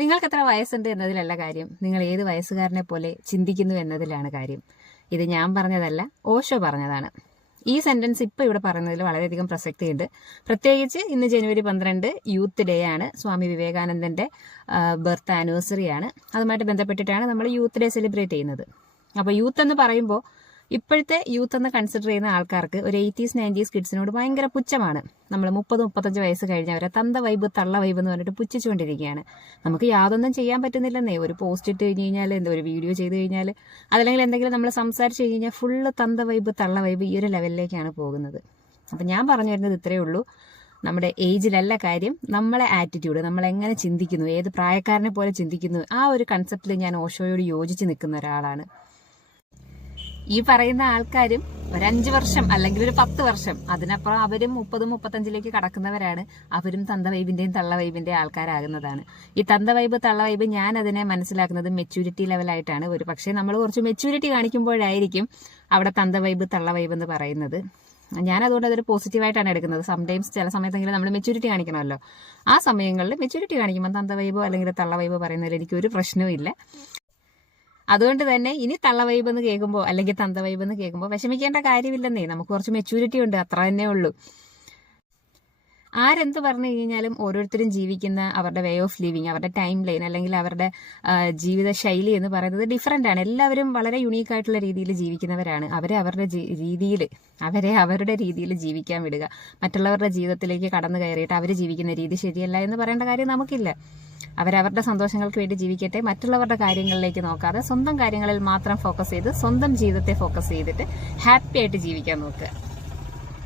നിങ്ങൾക്ക് എത്ര വയസ്സുണ്ട് എന്നതിലല്ല കാര്യം. നിങ്ങൾ ഏത് വയസ്സുകാരനെ പോലെ ചിന്തിക്കുന്നു എന്നതിലാണ് കാര്യം. ഇത് ഞാൻ പറഞ്ഞതല്ല ഓഷോ പറഞ്ഞതാണ്. ഈ സെന്റൻസ് ഇപ്പോൾ ഇവിടെ പറയുന്നതിൽ വളരെയധികം പ്രസക്തിയുണ്ട്. പ്രത്യേകിച്ച് ഇന്ന് ജനുവരി പന്ത്രണ്ട് യൂത്ത് ഡേ ആണ്. സ്വാമി വിവേകാനന്ദന്റെ ബർത്ത് ആനിവേഴ്സറി ആണ്. അതുമായിട്ട് ബന്ധപ്പെട്ടിട്ടാണ് നമ്മൾ യൂത്ത് ഡേ സെലിബ്രേറ്റ് ചെയ്യുന്നത്. അപ്പോൾ യൂത്ത് എന്ന് പറയുമ്പോൾ ഇപ്പോഴത്തെ യൂത്ത് എന്ന് കൺസിഡർ ചെയ്യുന്ന ആൾക്കാർക്ക് ഒരു എയ്റ്റീസ് നയന്റീസ് കിഡ്സിനോട് ഭയങ്കര പുച്ഛമാണ്. നമ്മൾ മുപ്പത് മുപ്പത്തഞ്ച് വയസ്സ് കഴിഞ്ഞവരെ തന്ത വൈബ് തള്ള വൈബ് എന്ന് പറഞ്ഞിട്ട് പുച്ഛിച്ചുകൊണ്ടിരിക്കുകയാണ്. നമുക്ക് യാതൊന്നും ചെയ്യാൻ പറ്റുന്നില്ലെന്നേ. ഒരു പോസ്റ്റ് ഇട്ട് കഴിഞ്ഞ് കഴിഞ്ഞാൽ എന്താ ഒരു വീഡിയോ ചെയ്ത് കഴിഞ്ഞാൽ അതല്ലെങ്കിൽ എന്തെങ്കിലും നമ്മൾ സംസാരിച്ച് കഴിഞ്ഞാൽ ഫുള്ള് തന്ത വൈബ് തള്ള വൈബ് ഈ ഒരു ലെവലിലേക്കാണ് പോകുന്നത്. അപ്പം ഞാൻ പറഞ്ഞു വരുന്നത് ഇത്രയേ ഉള്ളൂ. നമ്മുടെ ഏജിലല്ല കാര്യം നമ്മളെ ആറ്റിറ്റ്യൂഡ് നമ്മൾ എങ്ങനെ ചിന്തിക്കുന്നു ഏത് പ്രായക്കാരനെ പോലെ ചിന്തിക്കുന്നു ആ ഒരു കൺസെപ്റ്റിൽ ഞാൻ ഓഷോയോട് യോജിച്ച് നിൽക്കുന്ന ഒരാളാണ്. ഈ പറയുന്ന ആൾക്കാരും ഒരു അഞ്ച് വർഷം അല്ലെങ്കിൽ ഒരു പത്ത് വർഷം അതിനപ്പുറം അവരും മുപ്പതും മുപ്പത്തഞ്ചിലേക്ക് കടക്കുന്നവരാണ്. അവരും തന്ത വൈബിന്റെയും തള്ള വൈബിന്റെയും ആൾക്കാരാകുന്നതാണ്. ഈ തന്ത വൈബ് തള്ള വൈബ് ഞാൻ അതിനെ മനസ്സിലാക്കുന്നത് മെച്യൂരിറ്റി ലെവലായിട്ടാണ് ഒരു പക്ഷേ നമ്മൾ കുറച്ച് മെച്യൂരിറ്റി കാണിക്കുമ്പോഴായിരിക്കും അവിടെ തന്ത വൈബ് തള്ള വൈബ് എന്ന് പറയുന്നത്. ഞാൻ അതുകൊണ്ട് അതൊരു പോസിറ്റീവായിട്ടാണ് എടുക്കുന്നത്. സംടൈംസ് ചില സമയത്തെങ്കിലും നമ്മൾ മെച്യൂരിറ്റി കാണിക്കണമല്ലോ. ആ സമയങ്ങളിൽ മെച്യൂരിറ്റി കാണിക്കുമ്പോൾ തന്ത വൈബോ അല്ലെങ്കിൽ തള്ള വൈബോ പറയുന്നതിൽ എനിക്ക് ഒരു പ്രശ്നവും ഇല്ല. അതുകൊണ്ട് തന്നെ ഇനി തള്ള വൈബ് എന്ന് കേൾക്കുമ്പോൾ അല്ലെങ്കിൽ തന്ത വൈബ് എന്ന് കേൾക്കുമ്പോൾ വിഷമിക്കേണ്ട കാര്യമില്ലെന്നേ. നമുക്ക് കുറച്ച് മെച്യൂരിറ്റി ഉണ്ട്. അത്ര തന്നെ ഉള്ളൂ. ആരെന്ത് പറഞ്ഞു കഴിഞ്ഞാലും ഓരോരുത്തരും ജീവിക്കുന്ന അവരുടെ വേ ഓഫ് ലിവിങ് അവരുടെ ടൈം ലൈൻ അല്ലെങ്കിൽ അവരുടെ ജീവിത ശൈലി എന്ന് പറയുന്നത് ഡിഫറെന്റ് ആണ്. എല്ലാവരും വളരെ യുണീക്ക് ആയിട്ടുള്ള രീതിയിൽ ജീവിക്കുന്നവരാണ്. അവരെ അവരുടെ രീതിയിൽ അവരെ അവരുടെ രീതിയിൽ ജീവിക്കാൻ വിടുക. മറ്റുള്ളവരുടെ ജീവിതത്തിലേക്ക് കടന്നു കയറിയിട്ട് അവർ ജീവിക്കുന്ന രീതി ശരിയല്ല എന്ന് പറയേണ്ട കാര്യം നമുക്കില്ല. അവരവരുടെ സന്തോഷങ്ങൾക്ക് വേണ്ടി ജീവിക്കട്ടെ. മറ്റുള്ളവരുടെ കാര്യങ്ങളിലേക്ക് നോക്കാതെ സ്വന്തം കാര്യങ്ങളിൽ മാത്രം ഫോക്കസ് ചെയ്ത് സ്വന്തം ജീവിതത്തെ ഫോക്കസ് ചെയ്തിട്ട് ഹാപ്പി ആയിട്ട് ജീവിക്കാൻ നോക്കുക.